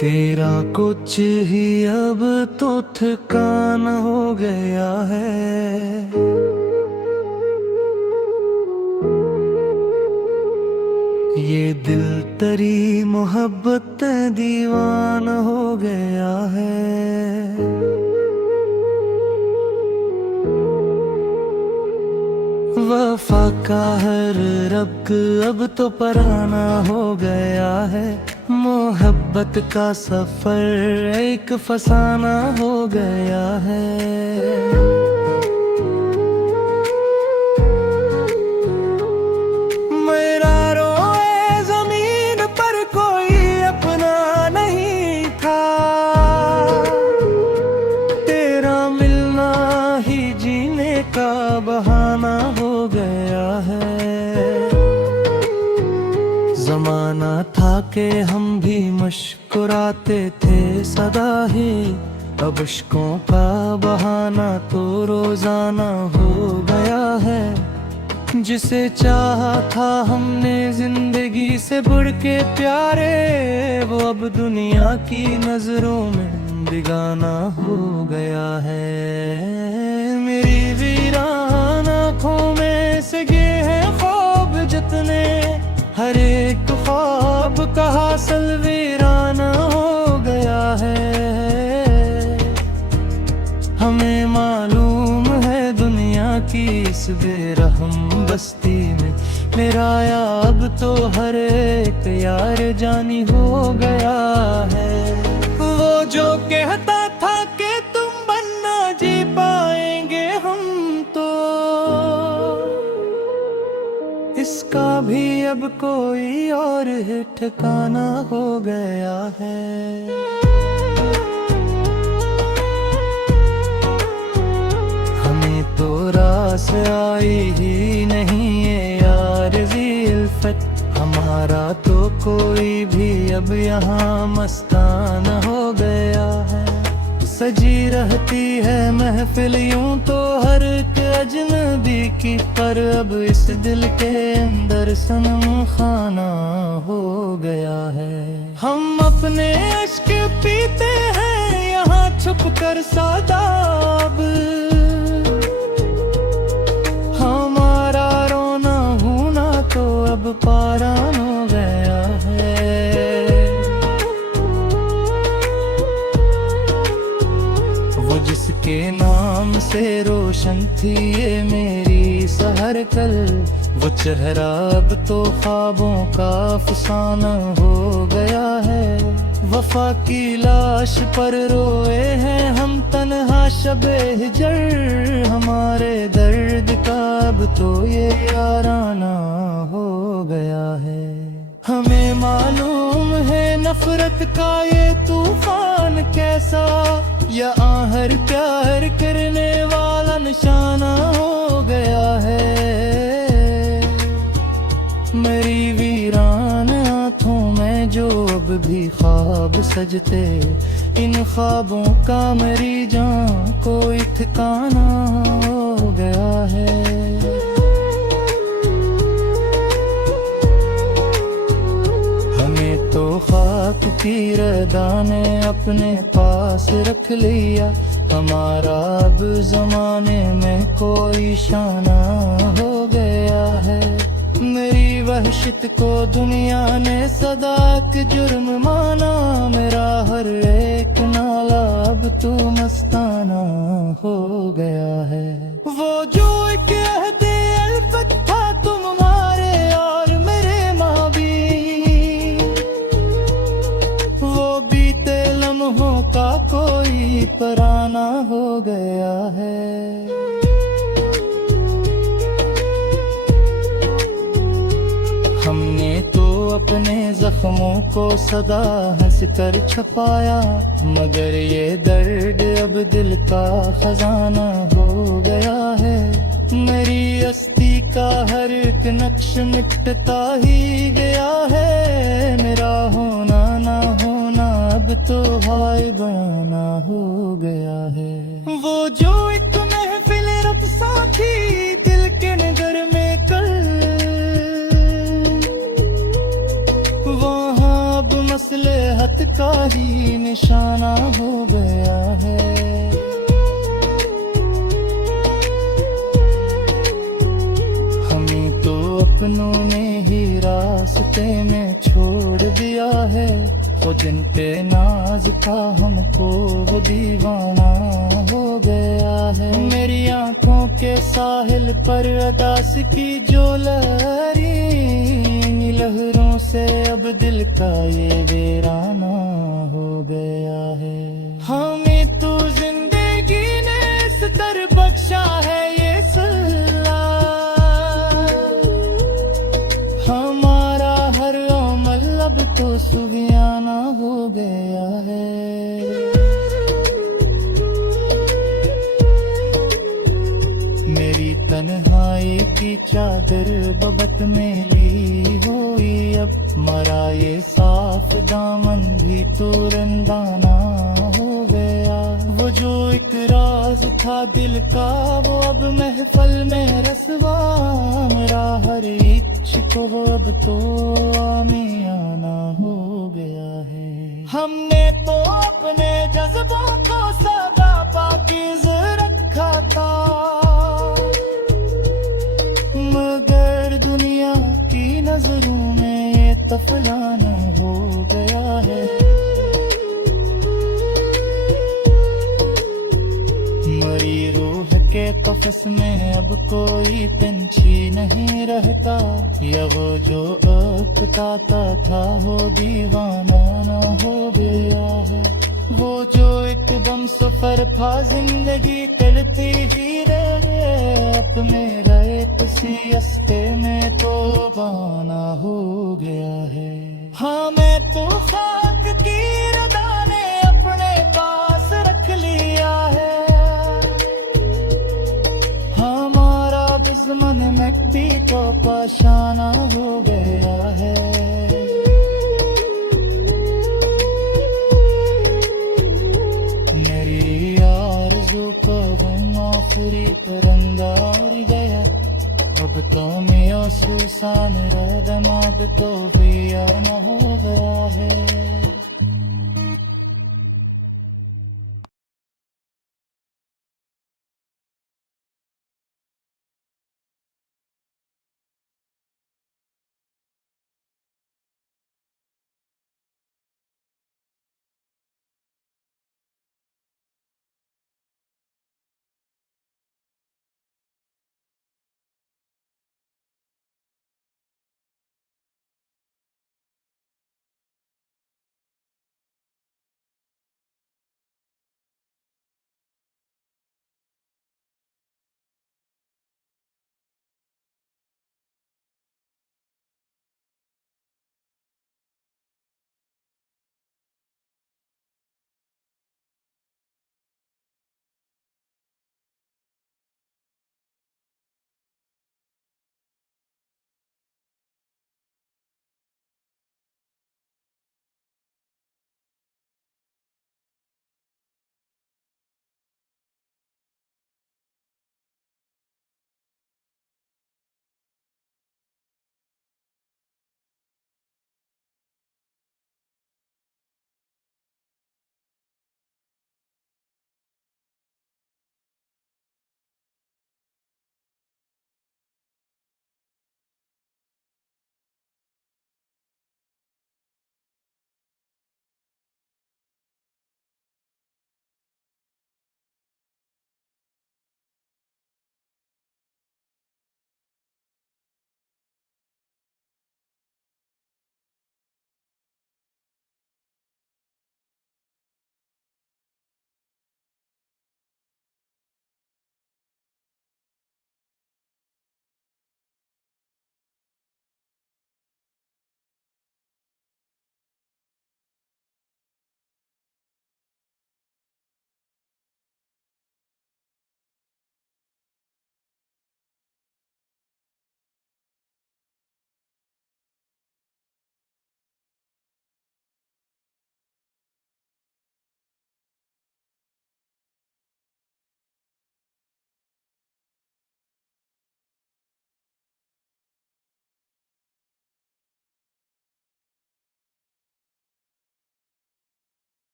तेरा कुछ ही अब तो थकान हो गया है। ये दिल तेरी मोहब्बत दीवान हो गया है। वफा का हर रब्क अब तो पराना हो गया है। मोहब्बत का सफर एक फसाना हो गया है। मेरा रोए जमीन पर कोई अपना नहीं था। तेरा मिलना ही जीने का बहाना हो गया है। जमाना था कि हम भी मुस्कुराते थे सदा ही। अब इश्कों का बहाना तो रोजाना हो गया है। जिसे चाहा था हमने जिंदगी से बढ़ के प्यारे, वो अब दुनिया की नजरों में बेगाना हो गया है। मेरी वीरान आँखों में से गे हैं ख्वाब जितने, हर एक ख्वाब का हासिल वीराना हो गया है। हमें मालूम है दुनिया की इस बेरहम बस्ती में मेरा याब तो हर एक यार जानी हो गया है। वो जो कहता था कि तुम बनना जी पाएंगे हम तो, इसका भी अब कोई और ही ठिकाना हो गया है। हमें तो रास आई ही नहीं ये यार ज़िल्फ़त। हमारा तो कोई भी अब यहाँ मस्ताना हो गया है। सजी रहती है महफिल यूं तो हर एक अजनबी की, पर अब इस दिल के अंदर सनम खाना हो गया है। हम अपने अश्क पीते हैं यहाँ छुप कर सादाब। हमारा रोना होना तो अब पारान हो गया है। वो जिसके नाम से रोशन थी ये मेरी सहर कल, वो चेहरा अब तो ख्वाबों का अफसाना हो गया है। वफा की लाश पर रोए हैं हम तन्हा शबे हिजर। हमारे दर्द का अब तो ये याराना हो गया है। हमें मालूम है नफरत का ये तूफान कैसा, या आहर प्यार करने वाला निशाना हो गया है। मेरी वीरान आँखों में जो अब भी ख्वाब सजते, इन ख्वाबों का मेरी जान कोई ठिकाना हो गया है। हमें तो खाक की रदा ने अपने पास रख लिया। हमारा अब जमाने में कोई शाना हो गया है। मेरी वहशत को दुनिया ने सदा के जुर्म माना। मेरा हर एक नाला अब तो मस्ताना हो गया है। वो जो एक अहदे अल्फत था तुम्हारे और मेरे माबीन, वो बीते लम्हों का कोई पराना हो गया है। हमने तो अपने जख्मों को सदा हंस कर छपाया, मगर ये दर्द अब दिल का खजाना हो गया है। मेरी अस्ती का हर एक नक्श मिटता ही गया है। मेरा होना ना होना अब तो हाय बयाना हो गया है। वो जो एक महफिल रब साथी दिल के नगर में कल, वहाँ अब मसलहत का ही निशाना हो गया है। हमें तो अपनों ने ही रास्ते में छोड़ दिया है। वो दिन पे नाज था हमको वो दीवाना हो गया है। मेरी आंखों के साहिल पर अदास की जो लहरी, लहरों से अब दिल का ये वीराना हो गया है। हमें तो जिंदगी ने इस तर बख्शा है ये सल्ला, हमारा हर अमल अब तो सुबियाना हो गया है। मेरी तन्हाई की चादर बबत में ली हुई, अब मरा ये साफ दामन भी तो रंदाना हो गया। वो जो एक राज था दिल का वो अब महफल में रसवा, मेरा हर इश्क को अब तो आमियाना हो गया है। हमने तो अपने जज्बों को सदा पाकीज़ रखा था, मगर दुनिया की नजरों में ये तफलाना हो गया है। मरी रूह के कफस में अब कोई पंछी नहीं रहता, या वो जो अकताता था वो दीवाना ना हो गया है। वो जो एकदम सफर था जिंदगी करती ही रहे, अपने गए किसी रास्ते में तो बाना हो गया है। हाँ मैं तो खाक की रदा ने अपने पास रख लिया है, हमारा दुश्मन में भी तो पाशाना हो गया है। मेरी आरज़ू को आखिरी तरंगार गया, अब तो मैं सुसान दिमाग तो भी आना हो गया है।